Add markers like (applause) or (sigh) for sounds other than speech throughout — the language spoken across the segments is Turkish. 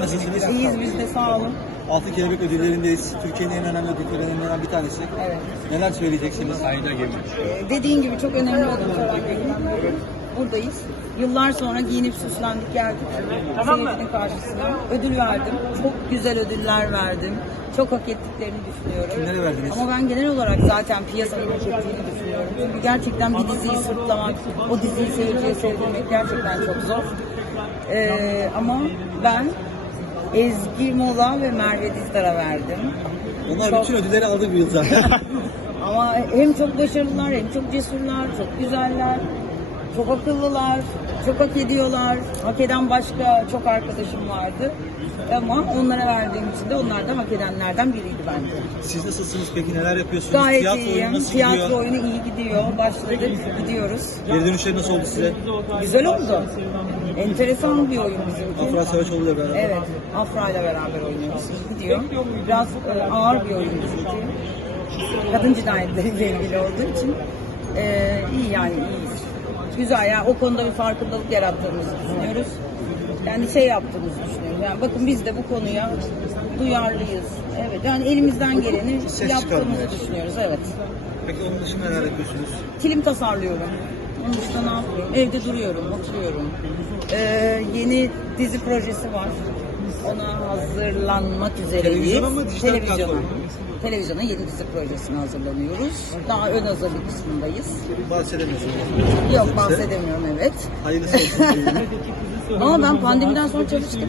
Nasılsınız? İyiyiz biz de sağ olun. Altın Kelebek ödüllerindeyiz. Türkiye'nin en önemli ödül törenlerinden bir tanesi. Evet. Neler söyleyeceksiniz? Ee, dediğin gibi çok önemli oldu törenlerinden. Buradayız. Yıllar sonra giyinip süslendik geldik. Seyircinin karşısına. Ödül verdim. Çok güzel ödüller verdim. Çok hak ettiklerini düşünüyorum. Kimlere verdiniz? Ama ben genel olarak zaten piyasanın hak ettiğini düşünüyorum. Çünkü gerçekten bir diziyi sırtlamak, o diziyi seyirciye sevdirmek gerçekten çok zor. Ee, ama ben Ezgi Mola ve Merve Dizdar'a verdim. Onlar Çok- bütün ödülleri aldı bu yıl zaten. (laughs) Ama hem çok başarılılar, hem çok cesurlar, çok güzeller, çok akıllılar, çok hak ediyorlar. Hak eden başka çok arkadaşım vardı. Ama onlara verdiğim için de onlar da hak edenlerden biriydi bence. Siz nasılsınız peki? Neler yapıyorsunuz? Gayet Tiyatro oyunu iyiyim. nasıl Tiyatro gidiyor? oyunu iyi gidiyor. Başladık, gidiyoruz. Geri dönüşleri nasıl oldu size? Güzel oldu. Enteresan bir oyun bizimki. Afra Savaşoğlu'yla beraber. Evet, Afra ile beraber oynuyoruz. Gidiyor. Biraz e, ağır bir oyun bizimki. Kadın cinayetleriyle (laughs) ilgili olduğu için e, iyi yani iyiyiz. Güzel ya o konuda bir farkındalık yarattığımızı düşünüyoruz. Yani şey yaptığımızı düşünüyoruz. Yani bakın biz de bu konuya duyarlıyız. Evet yani elimizden geleni Ses yaptığımızı çıkarmaya. düşünüyoruz. Evet. Peki onun dışında neler yapıyorsunuz? Kilim tasarlıyorum. Onun dışında ne yapıyorum? Evde duruyorum, oturuyorum. Ee, yeni dizi projesi var. Ona hazırlanmak üzereyiz. Televizyona mı, dijital Televizyona. platforma mı? Televizyona yeni dizi projesine hazırlanıyoruz. Daha ön hazırlık kısmındayız. Bahsedemiyorsunuz. Yok bahsedemiyorum evet. Hayırlısı olsun. (laughs) Ama ben pandemiden sonra çalıştım.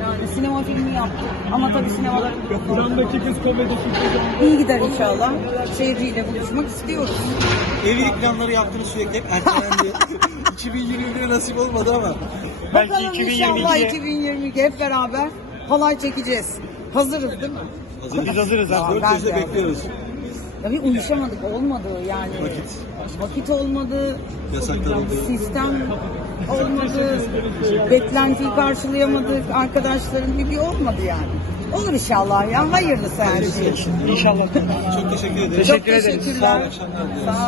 Yani sinema filmi yaptım. Ama tabii sinemaların Kur'an'daki kız komedi iyi gider inşallah. Seyirciyle buluşmak istiyoruz. Evlilik planları yaptınız sürekli hep ertelendi. (laughs) 2021'e nasip olmadı ama. Bakalım inşallah 2022 hep beraber halay çekeceğiz. Hazırız değil mi? Hazır. Biz hazırız abi. Dört gözle de. bekliyoruz. Ya bir uyuşamadık olmadı yani. Vakit. Vakit olmadı. Yasaklar oldu. Sistem olmadı. Beklentiyi karşılayamadık. Arkadaşların gibi olmadı yani. Olur inşallah ya. Hayırlısı her şey. İnşallah. Çok teşekkür ederim. Teşekkür Çok teşekkürler. Sağ olun,